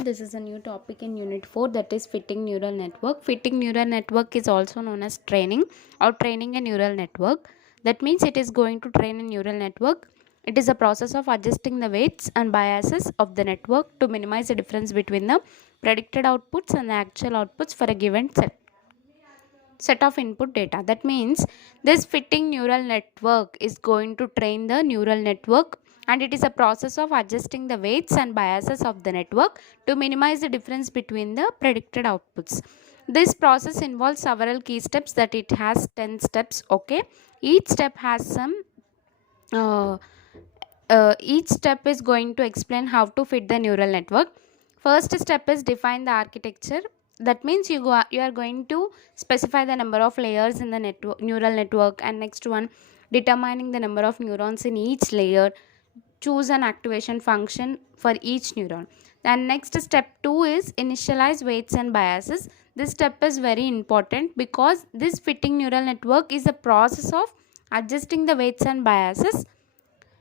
everyone, this is a new topic in unit 4, that is fitting neural network. Fitting neural network is also known as training or training a neural network. That means it is going to train a neural network. It is a process of adjusting the weights and biases of the network to minimize the difference between the predicted outputs and the actual outputs for a given set of input data. That means this fitting neural network is going to train the neural network, and it is a process of adjusting the weights and biases of the network to minimize the difference between the predicted outputs. This process involves several key steps, that it has 10 steps. Okay, each step has some uh, each step is going to explain how to fit the neural network. First step is define the architecture. That means you are going to specify the number of layers in the neural network, and next one, determining the number of neurons in each layer. Choose an activation function for each neuron. Then next step 2 is initialize weights and biases. This step is very important because this fitting neural network is a process of adjusting the weights and biases.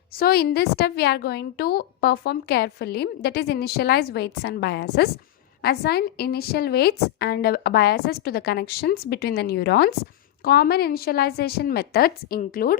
So in this step we are going to perform carefully, that is initialize weights and biases. Assign initial weights and biases to the connections between the neurons. Common initialization methods include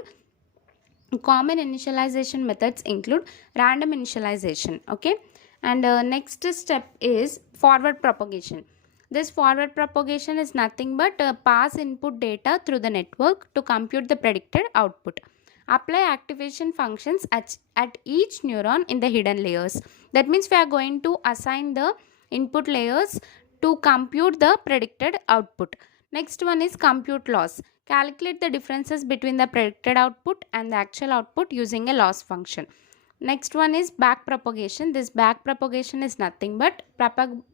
random initialization. Okay, and next step is forward propagation. This forward propagation is nothing but pass input data through the network to compute the predicted output. Apply activation functions at each neuron in the hidden layers. That means we are going to assign the input layers to compute the predicted output. Next one is compute loss. Calculate the differences between the predicted output and the actual output using a loss function. Next one is back propagation. This back propagation is nothing but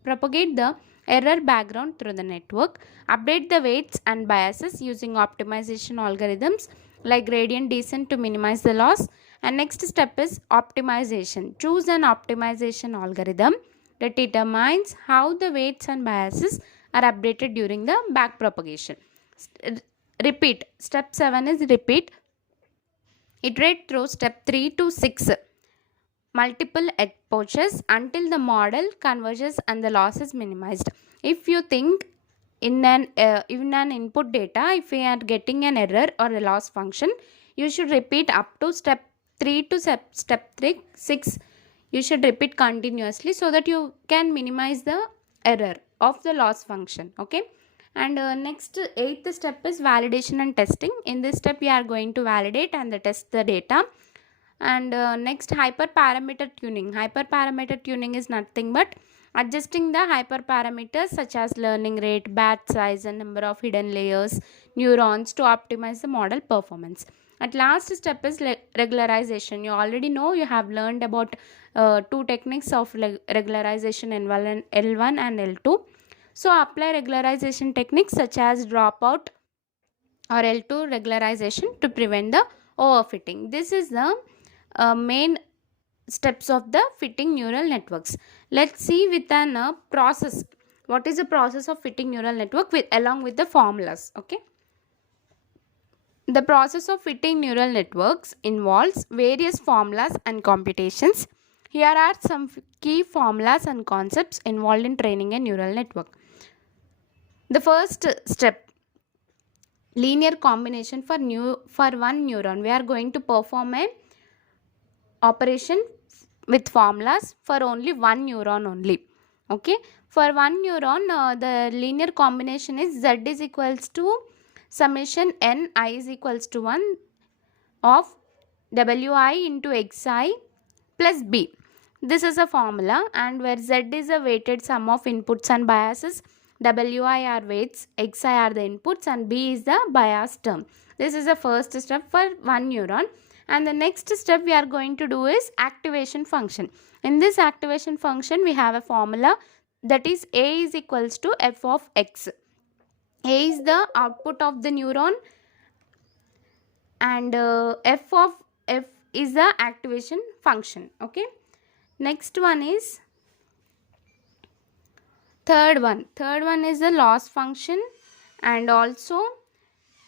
propagate the error background through the network. Update the weights and biases using optimization algorithms like gradient descent to minimize the loss. And next step is optimization. Choose an optimization algorithm that determines how the weights and biases are updated during the back propagation. Repeat. Step 7 is repeat. Iterate through step 3 to 6 multiple approaches until the model converges and the loss is minimized. If you think in an input data, if we are getting an error or a loss function, you should repeat up to step 3 to step 6. You should repeat continuously so that you can minimize the error of the loss function. Okay, and next 8th step is validation and testing. In this step we are going to validate and test the data. And next, hyperparameter tuning. Hyperparameter tuning is nothing but adjusting the hyperparameters such as learning rate, batch size, and number of hidden layers, neurons to optimize the model performance. At last step is regularization. You already know, you have learned about two techniques of regularization, L1 and L2. So apply regularization techniques such as dropout or L2 regularization to prevent the overfitting. This is the main steps of the fitting neural networks. Let's see with an process. What is the process of fitting neural network along with the formulas? Okay. The process of fitting neural networks involves various formulas and computations. Here are some key formulas and concepts involved in training a neural network. The first step, linear combination for one neuron. We are going to perform a operation with formulas for only one neuron only. Okay, for one neuron the linear combination is z is equals to summation n I is equals to 1 of wi into xi plus b. This is a formula, and where z is a weighted sum of inputs and biases, wi are weights, xi are the inputs, and b is the bias term. This is the first step for one neuron. And the next step we are going to do is activation function. In this activation function we have a formula, that is A is equals to f of x. A is the output of the neuron, and f of f is the activation function. Okay, next one is third one is the loss function, and also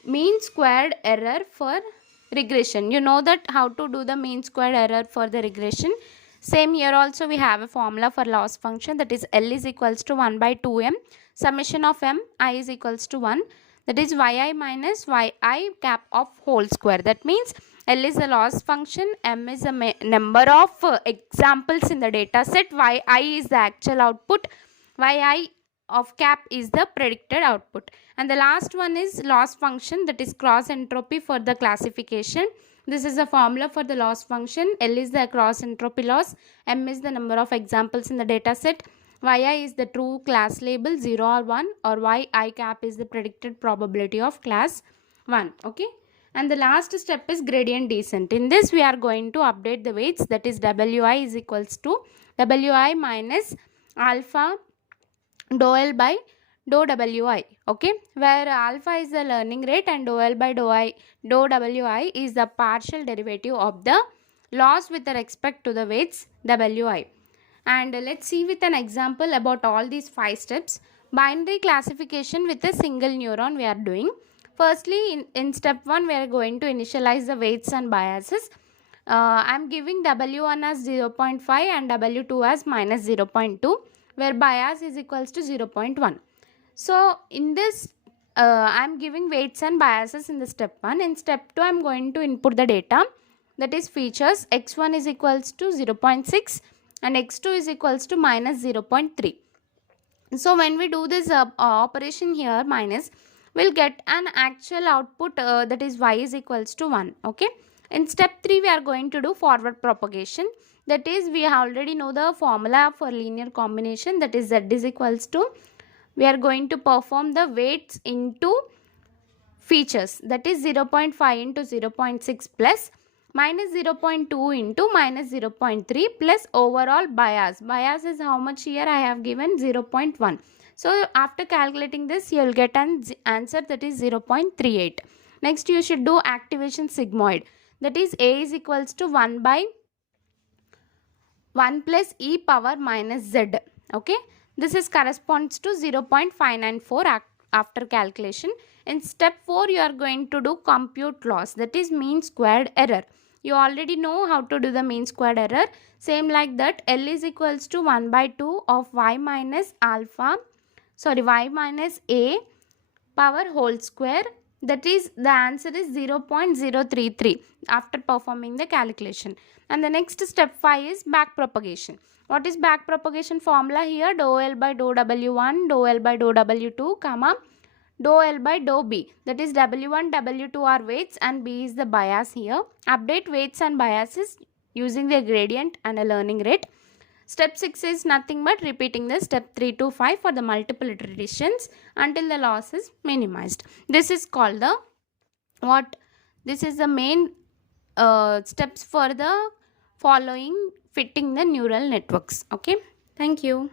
mean squared error for regression. You know that how to do the mean squared error for the regression. Same here also we have a formula for loss function, that is L is equals to 1 by 2m summation of m I is equals to 1, that is yi minus yi cap of whole square. That means L is the loss function, m is the number of examples in the data set, yi is the actual output, yi of cap is the predicted output. And the last one is loss function, that is cross entropy for the classification. This is the formula for the loss function. L is the cross entropy loss, m is the number of examples in the data set, yi is the true class label 0 or 1, or yi cap is the predicted probability of class 1. Okay. And the last step is gradient descent. In this we are going to update the weights, that is wi is equals to wi minus alpha dou L by dou Wi, okay, where alpha is the learning rate and dou L by dou Wi is the partial derivative of the loss with respect to the weights Wi. And let's see with an example about all these 5 steps. Binary classification with a single neuron we are doing. Firstly, in step 1 we are going to initialize the weights and biases. I am giving W1 as 0.5 and W2 as minus 0.2, where bias is equals to 0.1. So in this I am giving weights and biases in the step 1. In step 2 I am going to input the data, that is features. X1 is equals to 0.6 and X2 is equals to minus 0.3. So when we do this operation here minus, we'll get an actual output that is y is equals to 1. Okay. In step 3 we are going to do forward propagation, that is we already know the formula for linear combination, that is z is equals to, we are going to perform the weights into features, that is 0.5 into 0.6 plus minus 0.2 into minus 0.3 plus overall bias. Bias is how much here I have given 0.1. So after calculating this you will get an answer, that is 0.38. Next you should do activation sigmoid, that is A is equals to 1 by 1 plus e power minus z. Okay. This is corresponds to 0.594 after calculation. In step 4 you are going to do compute loss, that is mean squared error. You already know how to do the mean squared error. Same like that, L is equals to 1 by 2 of y minus a power whole square, that is the answer is 0.033 after performing the calculation. And the next step 5 is back propagation. What is back propagation formula here? Dou L by dou W1, dou L by dou W2, comma dou L by dou B, that is W1, W2 are weights and B is the bias here. Update weights and biases using the gradient and a learning rate. Step 6 is nothing but repeating the step 3 to 5 for the multiple iterations until the loss is minimized. This is called the this is the main steps for the following fitting the neural networks. Okay. Thank you.